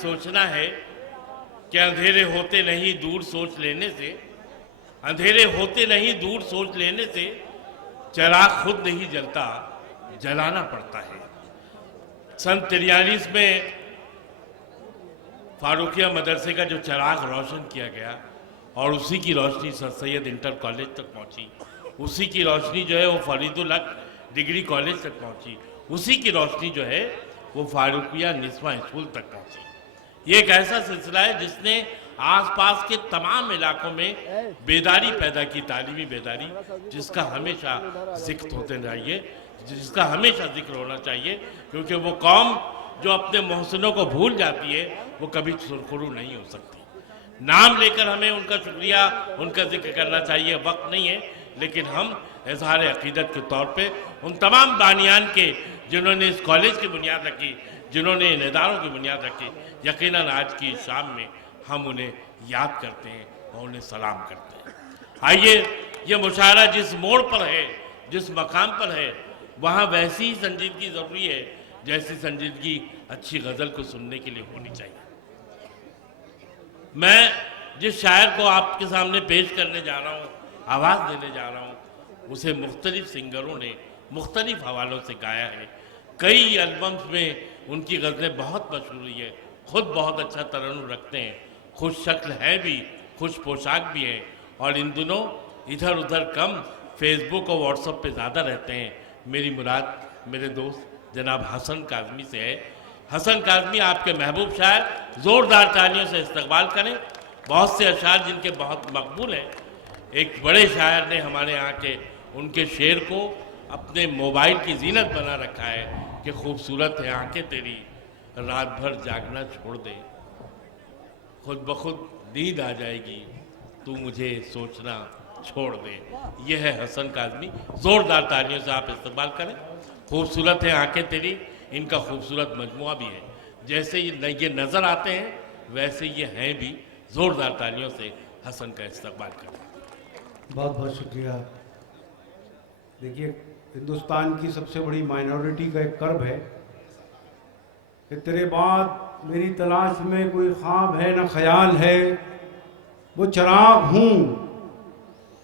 सोचना है कि अंधेरे होते नहीं दूर सोच लेने से, अंधेरे होते नहीं दूर सोच लेने से चिराग खुद नहीं जलता, जलाना पड़ता है। सन 43 में फारूकिया मदरसे का जो चिराग रोशन किया गया और उसी की रोशनी सर सैयद इंटर कॉलेज तक पहुंची, उसी की रोशनी जो है वो फरीदुल हक डिग्री कॉलेज तक पहुंची, उसी की रोशनी जो है वो फारूकिया निस्वा स्कूल तक पहुंची। ये एक ऐसा सिलसिला है जिसने आसपास के तमाम इलाकों में बेदारी पैदा की, तालीमी बेदारी, जिसका हमेशा जिक्र होते चाहिए, जिसका हमेशा जिक्र होना चाहिए, क्योंकि वो कौम जो अपने मोहसिनों को भूल जाती है वो कभी सुरखरू नहीं हो सकती। नाम लेकर हमें उनका शुक्रिया, उनका जिक्र करना चाहिए, वक्त नहीं है, लेकिन हम इजहार अकीदत के तौर पे उन तमाम बानियान के जिन्होंने इस कॉलेज की बुनियाद रखी, जिन्होंने इन इदारों की बुनियाद रखी, यकीनन आज की शाम में हम उन्हें याद करते हैं और उन्हें सलाम करते हैं। आइए, ये मुशायरा जिस मोड़ पर है, जिस मकाम पर है, वहाँ वैसी ही संजीदगी ज़रूरी है जैसी संजीदगी अच्छी गज़ल को सुनने के लिए होनी चाहिए। मैं जिस शायर को आपके सामने पेश करने जा रहा हूँ, आवाज़ देने जा रहा हूँ, उसे मुख्तलिफ सिंगरों ने मुख्तलिफ हवालों से गाया है। कई एल्बम्स में उनकी गज़लें बहुत मशहूर हुई है। खुद बहुत अच्छा तरन्नुम रखते हैं, खुश शक्ल है भी, खुश पोशाक भी है, और इन दिनों इधर उधर कम फेसबुक और व्हाट्सएप पे ज़्यादा रहते हैं। मेरी मुराद मेरे दोस्त जनाब हसन काज़मी से है। हसन काज़मी आपके महबूब शायर, ज़ोरदार तालियों से इस्तकबाल करें। बहुत से अशार जिनके बहुत मकबूल हैं। एक बड़े शायर ने हमारे यहाँ के उनके शेर को अपने मोबाइल की जीनत बना रखा है कि खूबसूरत है आंखें तेरी, रात भर जागना छोड़ दे, खुद ब खुद नींद आ जाएगी, तू मुझे सोचना छोड़ दे। यह है हसन काज़मी। ज़ोरदार तालियों से आप इस्तकबाल करें। खूबसूरत है आंखें तेरी, इनका खूबसूरत मजमुआ भी है। जैसे ये नज़र आते हैं वैसे ये हैं भी। ज़ोरदार तालियों से हसन का इस्तकबाल करें। बहुत बहुत शुक्रिया। देखिए, हिंदुस्तान की सबसे बड़ी माइनॉरिटी का एक कर्ब है कि तेरे बाद मेरी तलाश में कोई ख्वाब है न ख्याल है, वो चिराग हूँ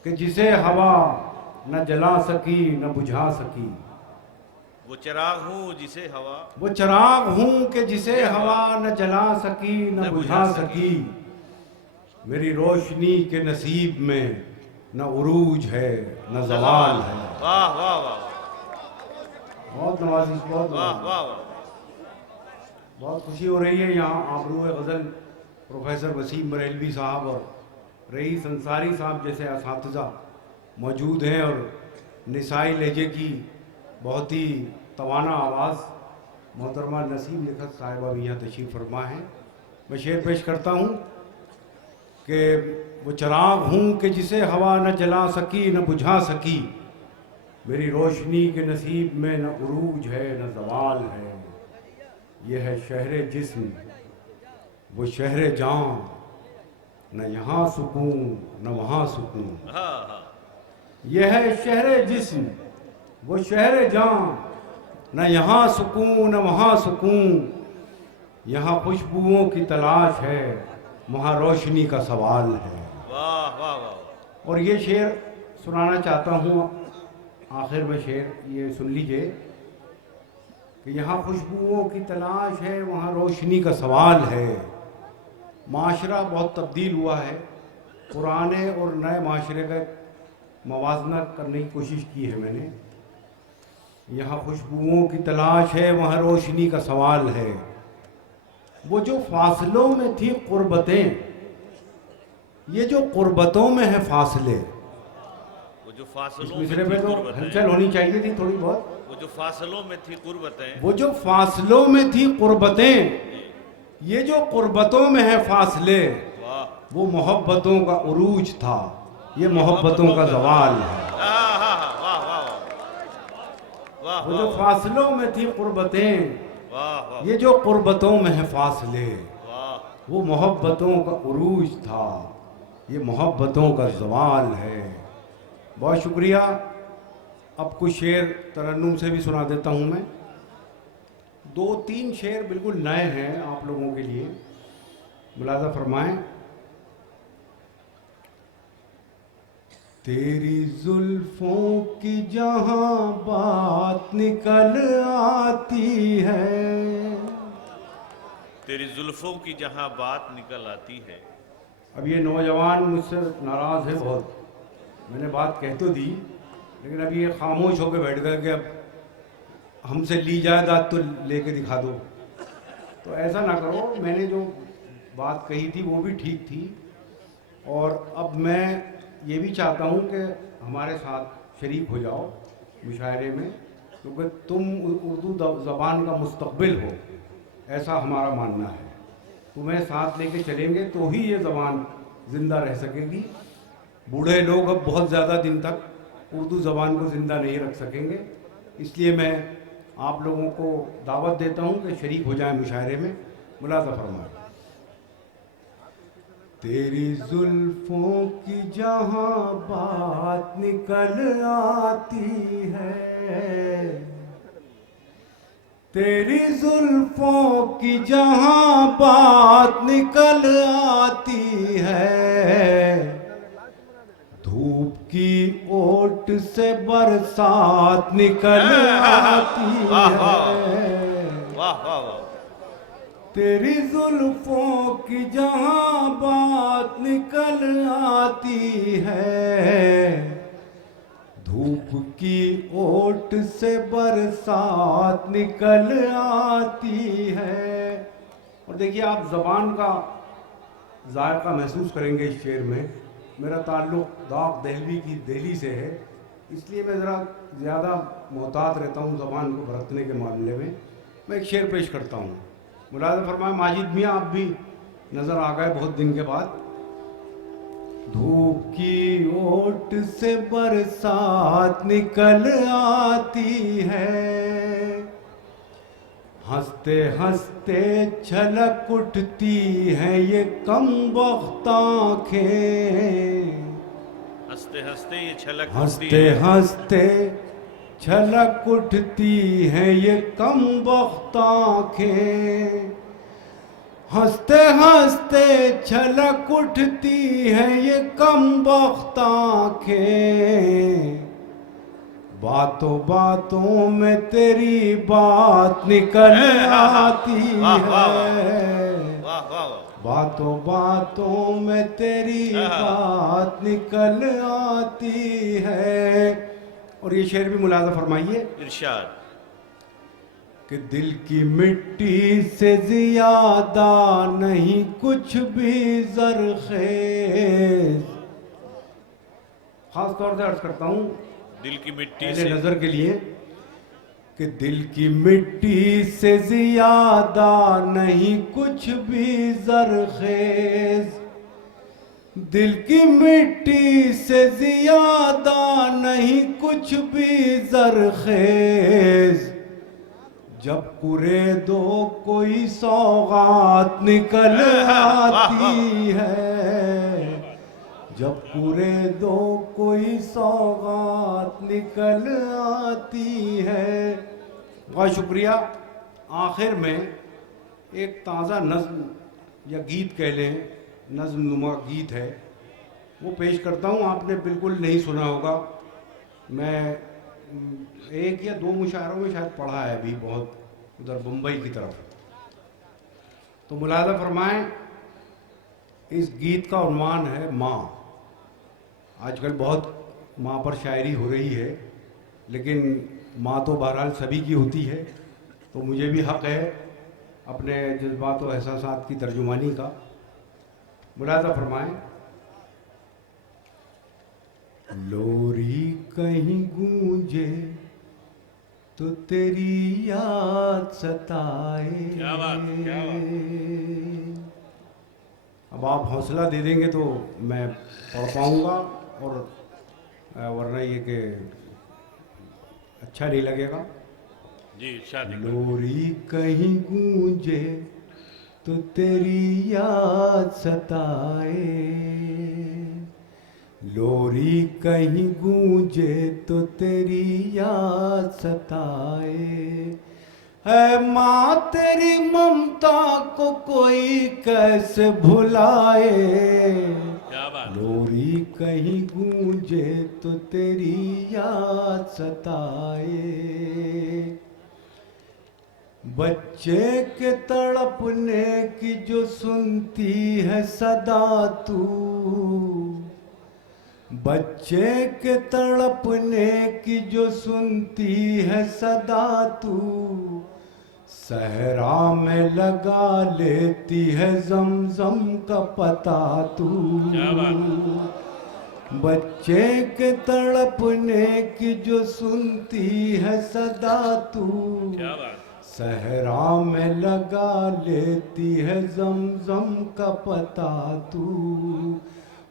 कि जिसे हवा न जला सकी न बुझा सकी। वो चिराग हूँ जिसे हवा, वो चिराग हूँ कि जिसे हवा न जला सकी न बुझा सकी। मेरी रोशनी के नसीब में न उरूज है न ज़वाल है। वाह वाह वाह, बहुत नवाजिश, बहुत वाह वाह वाह। बहुत खुशी हो रही है। यहाँ आबरूए गज़ल प्रोफेसर वसीम बरेलवी साहब और रईस अंसारी साहब जैसे असातिज़ा मौजूद हैं, और निसाई लहजे की बहुत ही तवाना आवाज़ मोहतरमा नसीम लिखत साहिबा भी यहाँ तशरीफ़ फरमा है। मैं शेर पेश करता हूँ कि वो चिराग हूँ कि जिसे हवा न जला सकी न बुझा सकी। मेरी रोशनी के नसीब में न उरूज है न ज़वाल है। यह है शहर जिस्म वो शहर जान, न यहाँ सुकून न वहाँ सुकून। यह है शहर जिस्म वो शहर जान, न यहाँ सुकून न वहाँ सुकून। यहाँ खुशबुओं की तलाश है, वहाँ रोशनी का सवाल है। वाह वाह वाह। और ये शेर सुनाना चाहता हूँ आखिर में। शेर ये सुन लीजिए कि यहाँ खुशबुओं की तलाश है, वहाँ रोशनी का सवाल है। माशरा बहुत तब्दील हुआ है, पुराने और नए माशरे का मवाजना करने की कोशिश की है मैंने। यहाँ खुशबुओं की तलाश है, वहाँ रोशनी का सवाल है। वो जो फासलों में थी कुर्बतें, ये जो कुर्बतों में है फासले। वो जो फासलों इस मिसरे में तो हलचल होनी चाहिए थी थोड़ी बहुत। वो जो फासलों में थी कुर्बतें, वो जो फासलों में थी कुर्बतें, ये जो कुर्बतों में है फासले, वो मोहब्बतों का उरूज था, ये मोहब्बतों का ज़वाल है। वो जो फासलों में थी कुर्बतें, ये जो कुर्बतों में है फासले, वो मोहब्बतों का उरूज था, ये मोहब्बतों का ज़वाल है। बहुत शुक्रिया। अब कुछ शेर तरन्नुम से भी सुना देता हूँ मैं। दो तीन शेर बिल्कुल नए हैं आप लोगों के लिए, मुलाजा फरमाएं। तेरी जुल्फों की जहां बात निकल आती है। तेरी जुल्फों की जहां बात निकल आती है। अब ये नौजवान मुझसे नाराज़ है बहुत, मैंने बात कह तो दी, लेकिन अब ये खामोश होकर बैठ गए कि अब हमसे ली जायदाद तो लेके दिखा दो। तो ऐसा ना करो, मैंने जो बात कही थी वो भी ठीक थी, और अब मैं ये भी चाहता हूँ कि हमारे साथ शरीक हो जाओ मुशायरे में, क्योंकि तुम उर्दू ज़बान का मुस्तक़बिल हो, ऐसा हमारा मानना है। तुम्हें साथ लेके चलेंगे तो ही ये ज़बान ज़िंदा रह सकेगी। बूढ़े लोग अब बहुत ज़्यादा दिन तक उर्दू ज़बान को ज़िंदा नहीं रख सकेंगे, इसलिए मैं आप लोगों को दावत देता हूँ कि शरीक हो जाएं मुशायरे में। मुलाज़ा फरमाएं। तेरी जुल्फों की जहां बात निकल आती है, तेरी जुल्फों की जहां बात निकल आती है, धूप की ओट से बरसात निकल आती वाह है। वाह वाह वाह। तेरी जुल्फों की जहां बात निकल आती है, धूप की ओट से बरसात निकल आती है। और देखिए, आप ज़बान का जायका महसूस करेंगे इस शेर में। मेरा ताल्लुक़ दाग दहलवी की दिल्ली से है, इसलिए मैं ज़रा ज़्यादा मोहतात रहता हूँ ज़बान को बरतने के मामले में। मैं एक शेर पेश करता हूँ। मुलाज़ा फरमाए। माजिद मियाँ आप भी नज़र आ गए बहुत दिन के बाद। धूप की ओट से बरसात निकल आती है, हंसते हंसते छलक उठती है ये कमबख्त आँखें, हंसते हंसते ये छलक हंसते हंसते छलक उठती है ये कमबख्त आँखें, हंसते हंसते छलक उठती है ये कमबख्त आँखें, बातों बातों में तेरी बात निकल आती है, बातों बातों में तेरी बात निकल आती है। और ये शेर भी मुलाज़ा फरमाइए। इरशाद। कि दिल की मिट्टी से ज़्यादा नहीं कुछ भी ज़रख़ेज़। ख़ास तौर से अर्ज़ करता हूँ दिल की मिट्टी पहले से नज़र के लिए, कि दिल की मिट्टी से ज़्यादा नहीं कुछ भी ज़रख़ेज़, दिल की मिट्टी से ज़्यादा नहीं कुछ भी ज़रख़ेज़, जब कुरे दो कोई सौगात निकल आती है, जब कुरे दो कोई सौगात निकल आती है। बहुत शुक्रिया। आखिर में एक ताज़ा नज़्म या गीत कह लें, नज़्म नुमा गीत है, वो पेश करता हूँ। आपने बिल्कुल नहीं सुना होगा, मैं एक या दो मुशायरों में शायद पढ़ा है अभी, बहुत उधर मुंबई की तरफ। तो मुलाज़ा फरमाएं। इस गीत का उन्वान है माँ। आजकल बहुत माँ पर शायरी हो रही है, लेकिन माँ तो बहरहाल सभी की होती है, तो मुझे भी हक़ है अपने जज्बात और एहसासात की तर्जुमानी का। मुलाज़ा फरमाएं। लोरी कहीं गूंजे तो तेरी याद सताए। क्या बात, क्या बात। अब आप हौसला दे देंगे तो मैं पढ़ पाऊँगा, और वरना ये कि अच्छा नहीं लगेगा। जी शादी। लोरी कहीं गूंजे तो तेरी याद सताए, लोरी कहीं गूंजे तो तेरी याद सताए, है माँ तेरी ममता को कोई कैसे भुलाए, क्या बात। लोरी कहीं गूंजे तो तेरी याद सताए। बच्चे के तड़पने की जो सुनती है सदा तू, बच्चे के तड़पने की जो सुनती है सदा तू, सहरा में लगा लेती है जमजम का पता तू। क्या बात। बच्चे के तड़पने की जो सुनती है सदा तू, क्या बात। सहरा में लगा लेती है जमजम का पता तू।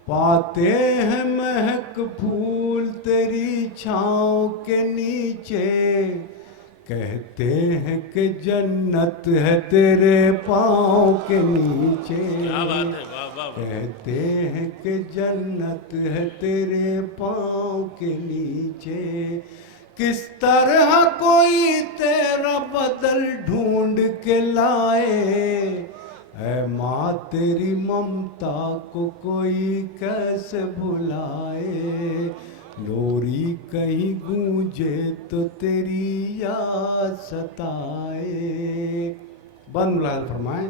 पाते हैं महक फूल तेरी छाँव के नीचे, कहते हैं कि जन्नत है तेरे पाँव के नीचे। क्या बात है, वाह वाह वाह। कहते हैं कि जन्नत है तेरे पाँव के नीचे। किस तरह कोई तेरा बदल ढूंढ के लाए, ऐ माँ तेरी ममता को कोई कैसे भुलाए, लोरी कहीं गूंजे तो तेरी याद सताए। बंद मुलाज़ फरमाए।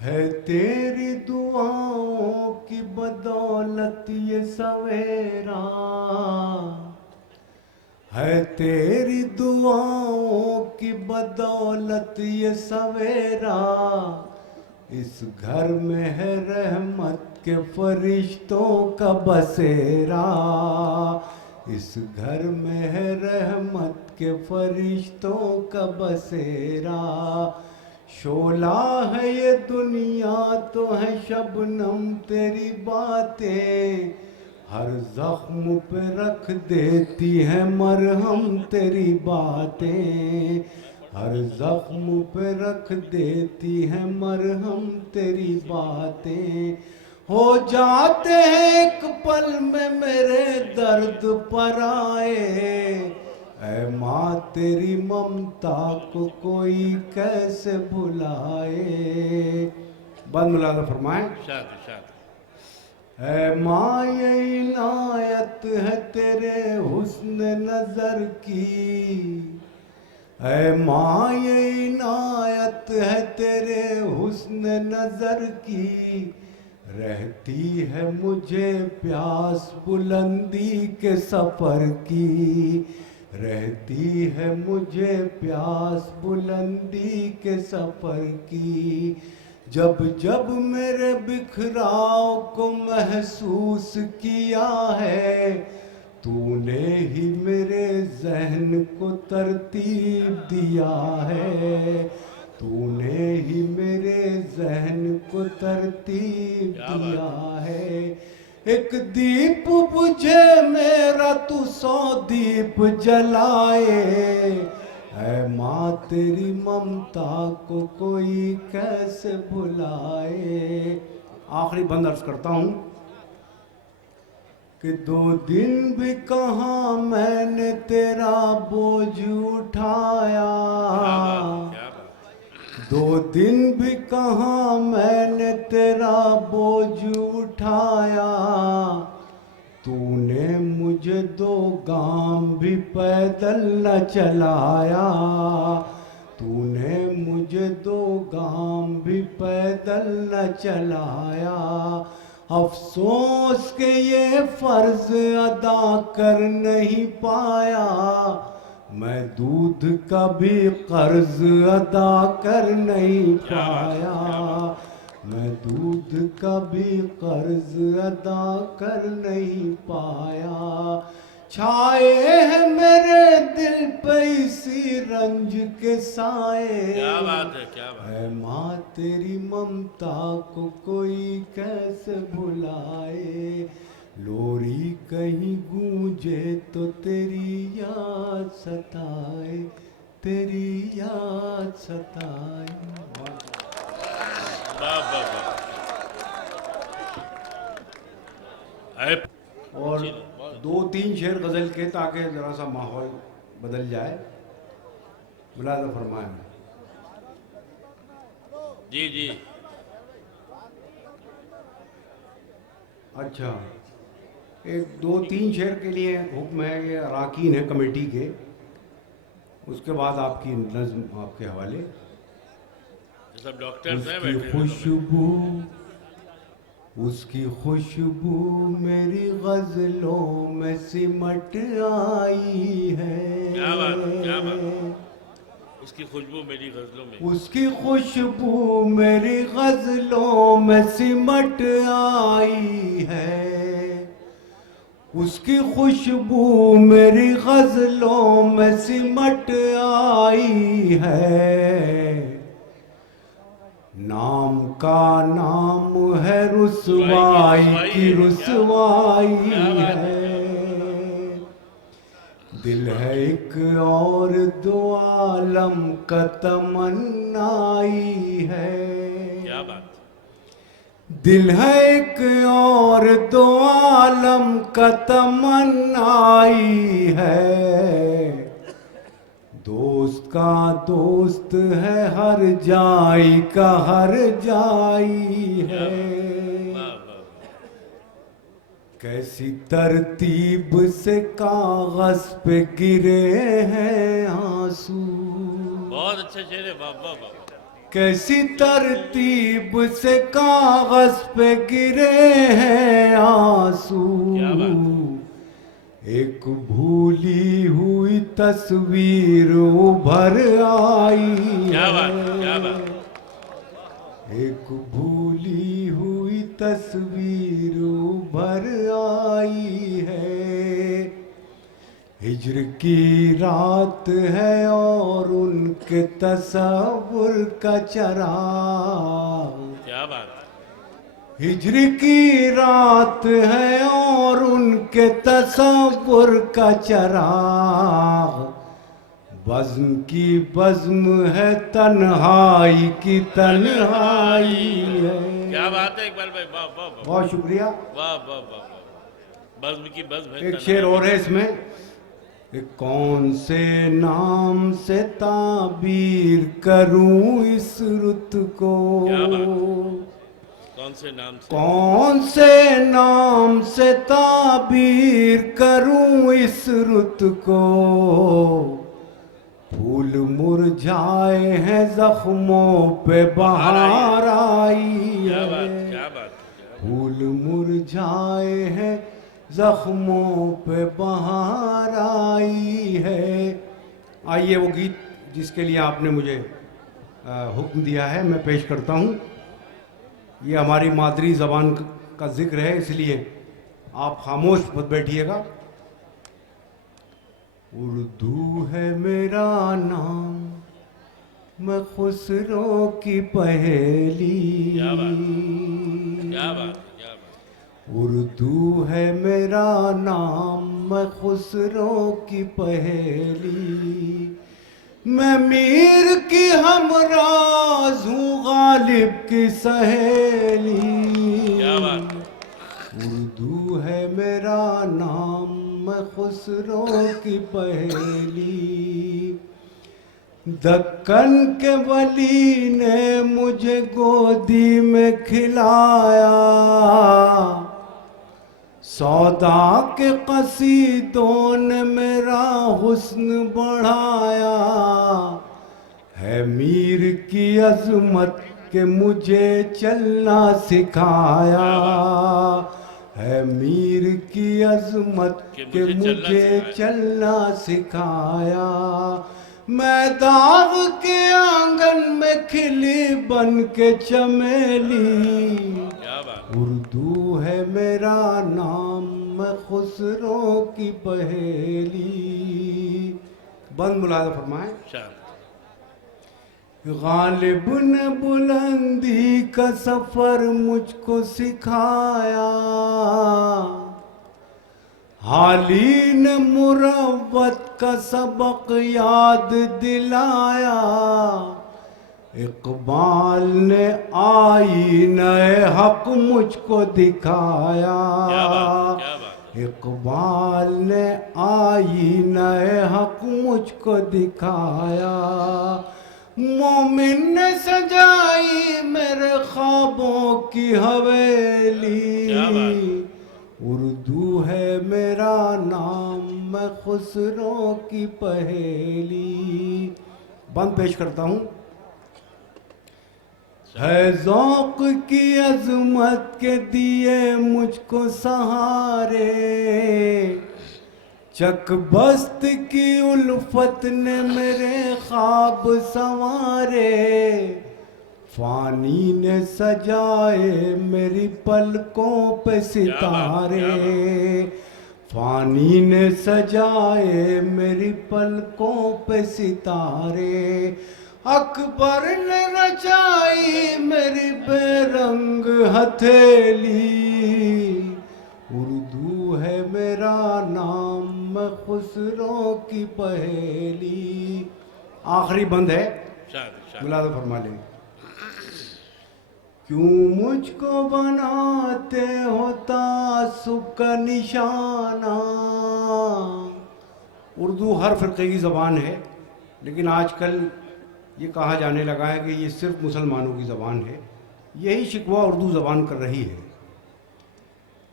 है तेरी दुआओं की बदौलत ये सवेरा, है तेरी दुआओं की बदौलत ये सवेरा, इस घर में है रहमत के फरिश्तों का बसेरा, इस घर में है रहमत के फरिश्तों का बसेरा। शोला है ये दुनिया तो है शबनम तेरी बातें, हर जख्म पे रख देती है मरहम तेरी बातें, हर जख्म पे रख देती है मरहम तेरी बातें। हो जाते हैं एक पल में मेरे दर्द पराए, ऐ माँ तेरी ममता को कोई कैसे भुलाए। बंद मुलाज़ा फरमाए। शाद शाद। ऐ माँ ये इनायत है तेरे हुस्न नजर की, ऐ माँ ये इनायत है तेरे हुस्न नजर की, रहती है मुझे प्यास बुलंदी के सफर की, रहती है मुझे प्यास बुलंदी के सफर की। जब जब मेरे बिखराव को महसूस किया है, तूने ही मेरे जहन को तरतीब दिया है, तूने ही मेरे जहन को तरतीब दिया है। एक दीप बुझे मेरा तू 100 दीप जलाए, ऐ माँ तेरी ममता को कोई कैसे भुलाए। आखिरी बंद अर्ज करता हूँ कि 2 दिन भी कहाँ मैंने तेरा बोझ उठाया, 2 दिन भी कहाँ मैंने तेरा बोझ उठाया, तूने मुझे 2 गाम भी पैदल न चलाया, तूने मुझे 2 गाम भी पैदल न चलाया। अफसोस के ये फर्ज अदा कर नहीं पाया, मैं दूध का भी कर्ज अदा कर नहीं पाया, मैं दूध का भी कर्ज अदा कर नहीं पाया। छाए हैं मेरे दिल पे इसी रंज के साए, क्या बात है, क्या बात है। ऐ माँ तेरी ममता को कोई कैसे भुलाए, लोरी कहीं गूंजे तो तेरी याद सताए, तेरी याद सताए। वाह वाह वाह। और 2-3 शेर गज़ल के ताकि ज़रा सा माहौल बदल जाए। मुलाज़ा फरमाएं। जी जी। अच्छा, एक 2-3 शेर के लिए हुक्म है, ये अराकीन है कमेटी के, उसके बाद आपकी नज़्म आपके हवाले। ये सब डॉक्टर्स हैं उसकी बैठे हुए। खुशबू, उसकी खुशबू मेरी गज़लों में सिमट आई है। क्या बात है, क्या बात है। उसकी खुशबू मेरी गजलों में। उसकी खुशबू मेरी गज़लों में सिमट आई है। उसकी खुशबू मेरी गज़लों में सिमट आई है। नाम का नाम है रुसवाई की रुसवाई है। दिल है एक और दो आलम का तमन्नाई है। क्या बात। दिल है एक और दो आलम का तमन्नाई है। दोस्त का दोस्त है हर जाई का हर जाई है। कैसी तरतीब से कागज पे गिरे हैं आंसू। बहुत अच्छा शेर है। वाह वाह वाह। कैसी तरतीब से कागज पे गिरे हैं आंसू। क्या बात। एक भूली हुई तस्वीर उभर आई क्या है। बात, क्या बात। एक भूली हुई तस्वीर उभर आई है। हिज्र की रात है और उनके तसव्वुर का चराग। क्या बात। हिज्र की रात है और उनके तसव्वुर का चराग। बज़्म की बज़्म है, तन्हाई की तन्हाई है। क्या बात है इकबाल भाई। वाह वाह वाह। बहुत शुक्रिया। वाह वाह वाह वाह। बज़्म की बज़्म है। एक शेर और है इसमें। एक कौन से नाम से ताबीर करूं इस रुत को। क्या बात। कौन से नाम से। कौन से नाम से ताबीर करूं इस रुत को। फूल मुरझाए हैं जख्मों पे बहार आई क्या है। बात, क्या बात। फूल मुरझाए हैं जख्मों पे बहार आई है। आइए वो गीत जिसके लिए आपने मुझे हुक्म दिया है मैं पेश करता हूँ। ये हमारी मादरी ज़बान का जिक्र है, इसलिए आप खामोश मत बैठिएगा। उर्दू है मेरा नाम, मैं खुसरो की पहेली। क्या बात, क्या बात, क्या बात। उर्दू है मेरा नाम, मैं खुसरो की पहेली। मैं मीर की हमराज हूँ, गालिब की सहेली। क्या बात। उर्दू है मेरा नाम, मैं खुसरो की पहेली। दक्कन के वली ने मुझे गोदी में खिलाया। सौदा के कसीदों ने मेरा हुस्न बढ़ाया। है मीर की अजमत के मुझे चलना सिखाया। है मीर की अजमत के मुझे चलना सिखाया। मैं दाग के आंगन में खिली बन के चमेली। उर्दू है मेरा नाम, मैं खुसरो की पहेली। बंद मुलाज़ा फरमाएं। गालिब ने बुलंदी का सफर मुझको सिखाया। हाली ने मुरव्वत का सबक याद दिलाया। इकबाल ने आईने हक मुझको दिखाया। इकबाल ने आईने हक मुझको दिखाया, मोमिन ने सजाई मेरे ख्वाबों की हवेली। क्या बात। उर्दू है मेरा नाम, मैं खुसरो की पहेली। बंद पेश करता हूँ। है ज़ौक़ की अज़मत के दिए मुझको सहारे, चकबस्त की उल्फत ने मेरे ख्वाब संवारे, फानी ने सजाए मेरी पलकों पे सितारे, फानी ने सजाए मेरी पलकों पे सितारे, अकबर ने रचाई मेरी बेरंग हथेली। उर्दू है मेरा नाम, मैं खुसरो की पहेली। आखिरी बंद है, मुलाज़ा फरमा लें। क्यों मुझको बनाते हो तासुब का निशाना। उर्दू हर फ़िरक़े की ज़बान है, लेकिन आजकल ये कहा जाने लगा है कि ये सिर्फ मुसलमानों की ज़बान है। यही शिकवा उर्दू ज़बान कर रही है।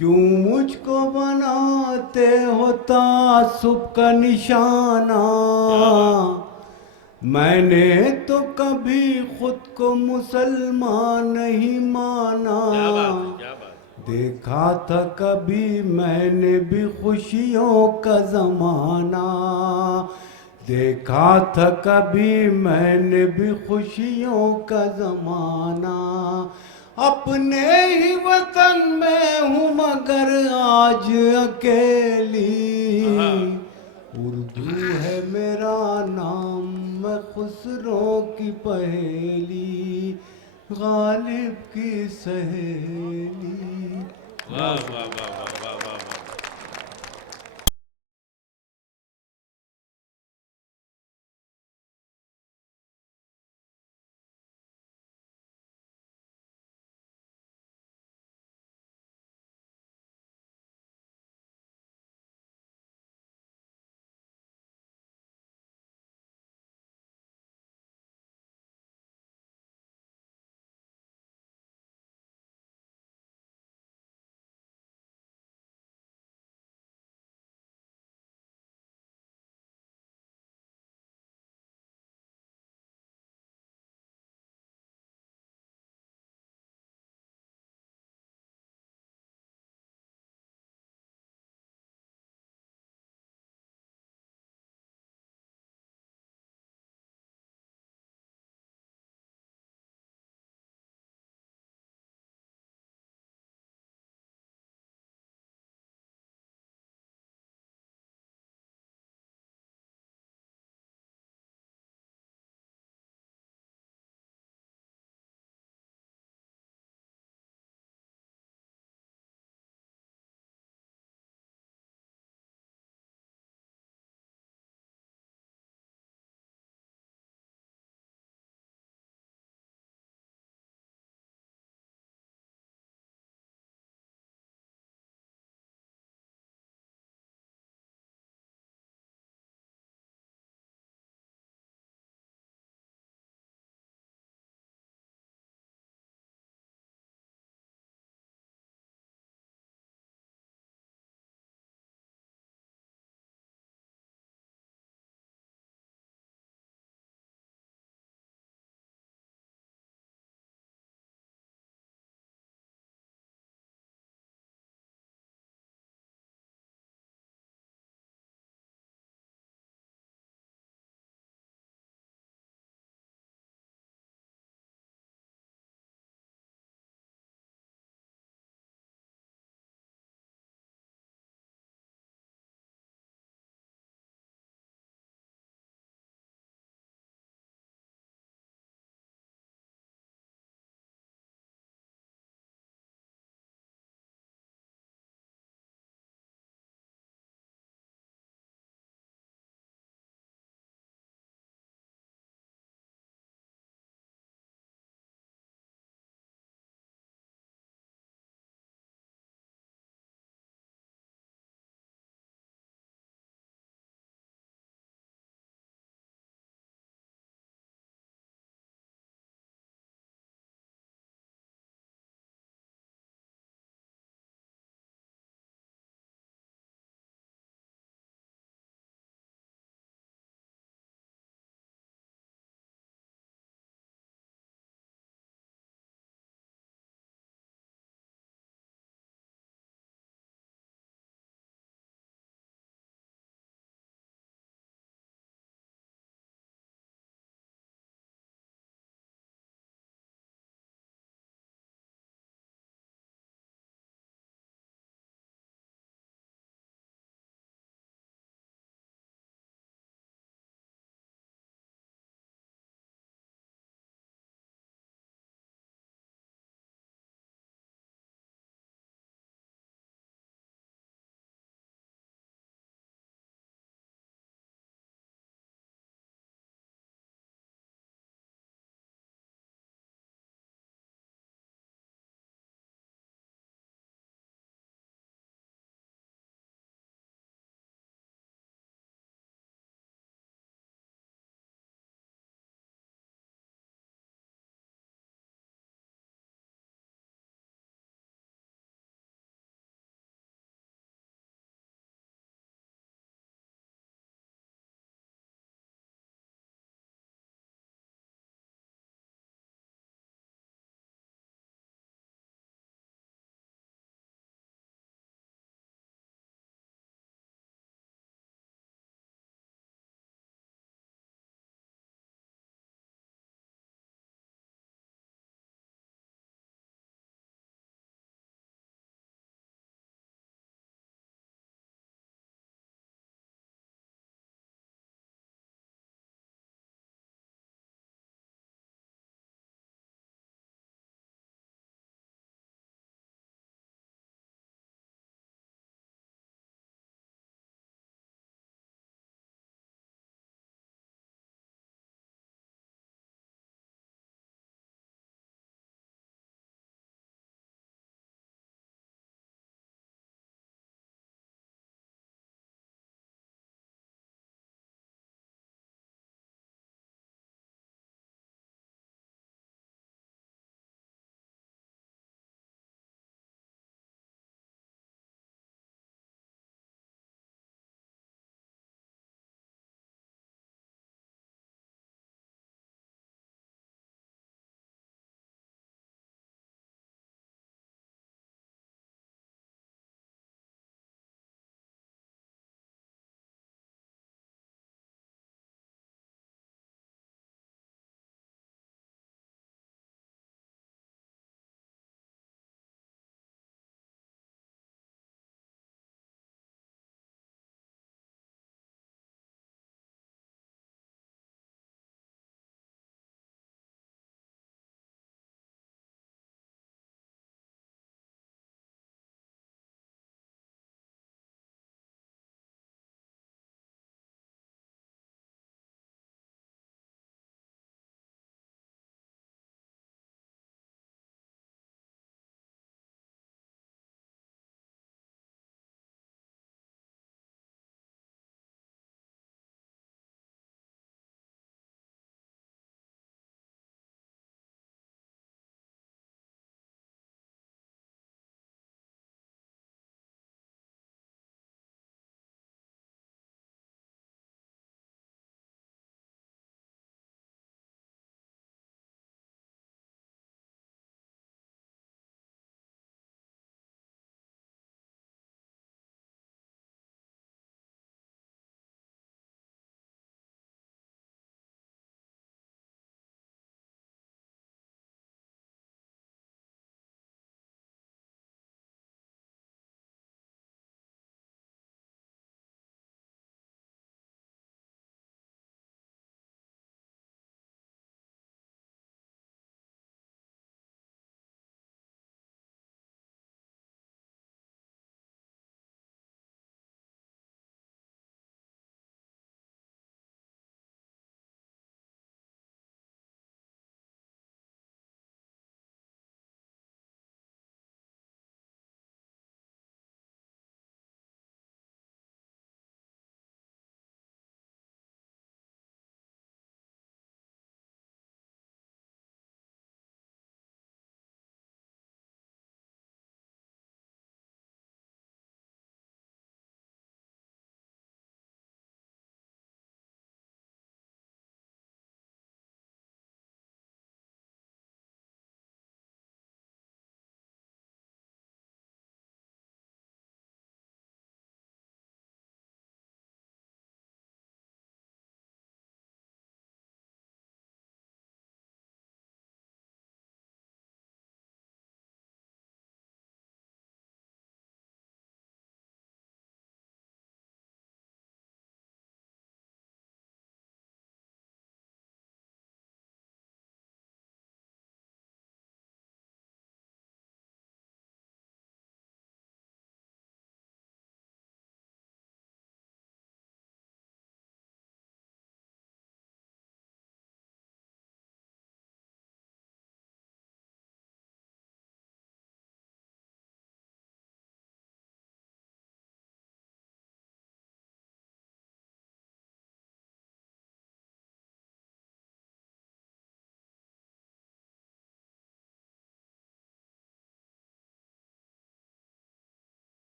क्यों मुझको बनाते हो तासुब का निशाना, मैंने तो कभी खुद को मुसलमान नहीं माना। देखा था कभी मैंने भी खुशियों का ज़माना, देखा था कभी मैंने भी खुशियों का ज़माना। अपने ही वतन में हूँ मगर आज अकेली। उर्दू है मेरा नाम, मैं खुसरो की पहेली, गालिब की सहेली। वाह वाह वाह वाह वाह वाह।